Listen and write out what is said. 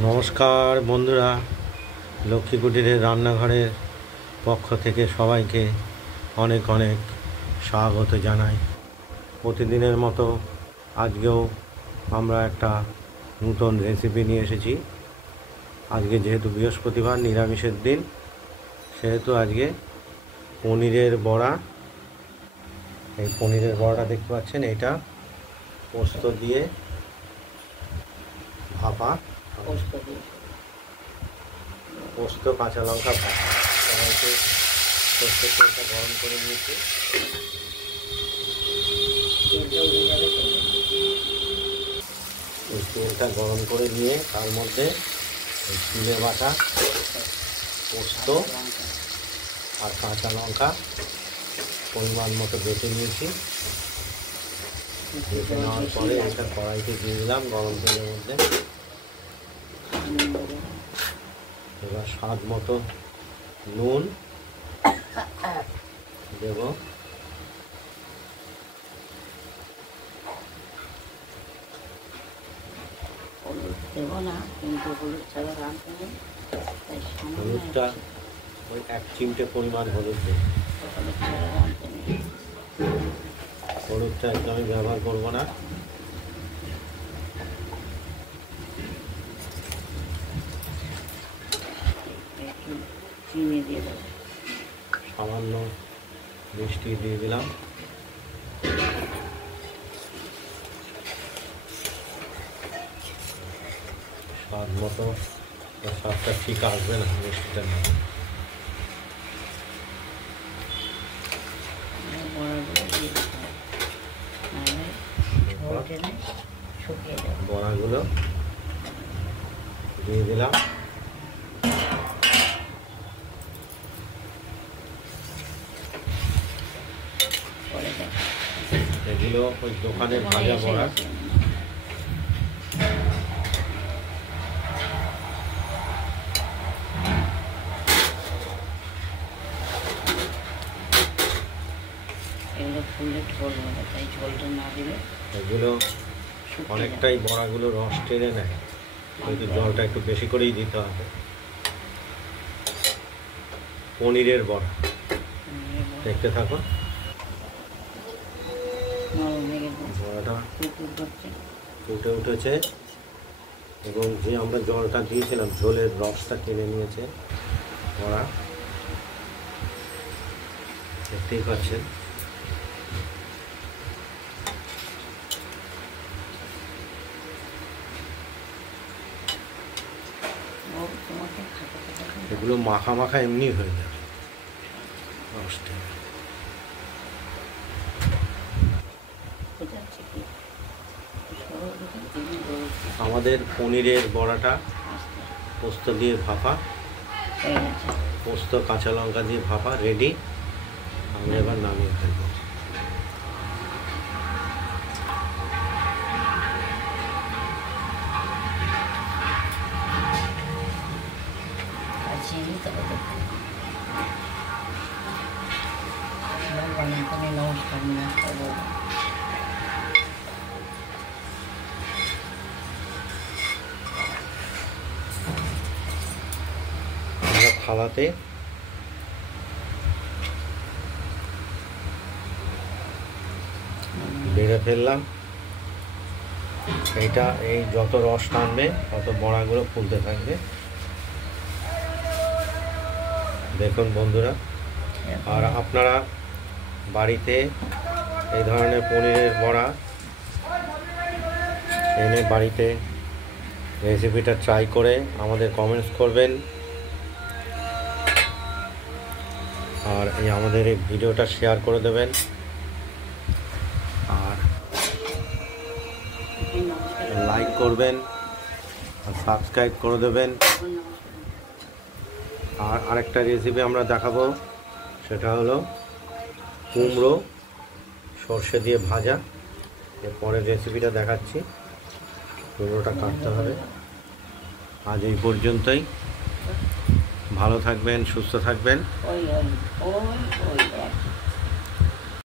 নমস্কার বন্ধুরা, লক্ষ্মী কুটিরের রান্নাঘরের পক্ষ থেকে সবাইকে অনেক অনেক স্বাগত জানাই। প্রতিদিনের মতো আজকেও আমরা একটা নতুন রেসিপি নিয়ে এসেছি। আজকে যেহেতু বৃহস্পতিবার, নিরামিষের দিন, সেহেতু আজকে পনিরের বড়া। এই পনিরের বড়াটা দেখতে পাচ্ছেন, এটা পোস্ত দিয়ে ভাপা, পোস্ত কাঁচা লঙ্কা ভাপা। সবাইকে পোস্তের তেলটা গরম করে নিয়েছি। এই তেলটা গরম করে নিয়ে তার মধ্যে চিড়ে বাটা, পোস্ত আর কাঁচা লঙ্কা পরিমাণ মতো বেটে নিয়েছি। বেটে নেওয়ার পরে একটা কড়াইতে দিয়ে দিলাম গরম তেলের মধ্যে। এবার স্বাদ মতো নুন দেব, হলুদটা ওই 1 চিমটে পরিমাণ হলুদ দেব। হলুদটা একদমই ব্যবহার করবো না। সামান্য মিষ্টি দিয়ে দিলাম। স্বাদ মতো, স্বাদটা ঠিক আসবে না মিষ্টিটা না। বড়াগুলো দিয়ে দিলাম। এগুলো ওই দোকানে ভাজা বড়া। এগুলো অনেকটাই বড়াগুলো রস টেনে নেয়, কিন্তু জলটা একটু বেশি করেই দিতে হবে। পনিরের বড়া দেখতে থাকো। বড়াটা ফুটে উঠেছে এবং যে আমরা জলটা দিয়েছিলাম, ঝোলের রসটা টেনে নিয়েছে বড়া, দেখতেই পাচ্ছেন। এগুলো মাখা মাখা এমনি হয়ে যাবে রসটা। আমাদের পনিরের বড়াটা পোস্ত দিয়ে ভাপা, পোস্ত কাঁচা লঙ্কা দিয়ে ভাপা রেডি। আমরা এবার নামিয়ে ফেলবো। আমরা থালাতে বেড়ে ফেললাম। এইটা এই যত রস টানবে তত বড়াগুলো ফুলতে থাকবে। দেখুন বন্ধুরা, আর আপনারা বাড়িতে এই ধরনের পনিরের বড়া এনে বাড়িতে রেসিপিটা ট্রাই করে আমাদের কমেন্টস করবেন। আর আমাদের এই ভিডিওটা শেয়ার করে দেবেন, আর লাইক করবেন, আর সাবস্ক্রাইব করে দেবেন। আর আরেকটা রেসিপি আমরা দেখাবো, সেটা হলো কুমড়ো সর্ষে দিয়ে ভাজা। এরপরের রেসিপিটা দেখাচ্ছি। কুমড়োটা কাটতে হবে। আজ এই পর্যন্তই। ভালো থাকবেন, সুস্থ থাকবেন।